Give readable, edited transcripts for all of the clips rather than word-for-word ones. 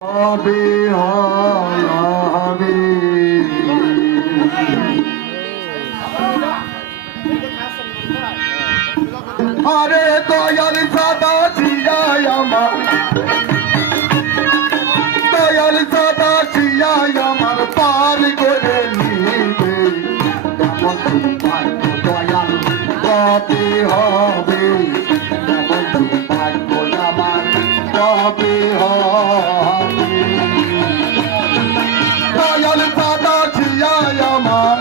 হবে হবে আরে দয়াল সাদা জিয়াই আমার দয়াল সাদা জিয়াই আমার পার করে নিবে দয়াল কবে হবে আমার কবে হবে দয়াল সাদা জিয়াই আমার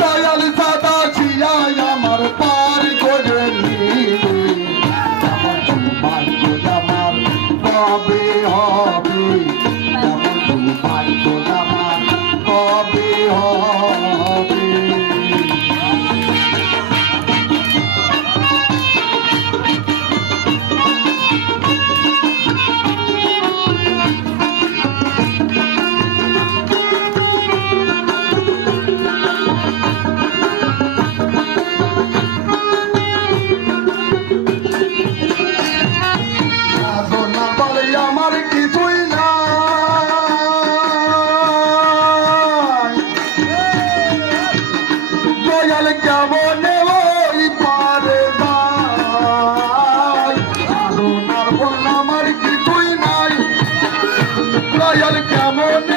দয়াল সাদা জিয়াই আমার পার করে নিবে আমার কবে হবে আমার কবে হবে আমার কিছুই না দয়াল কেমন ওই পারে সাধনার বল আমার কিছুই নাই দয়াল কেমন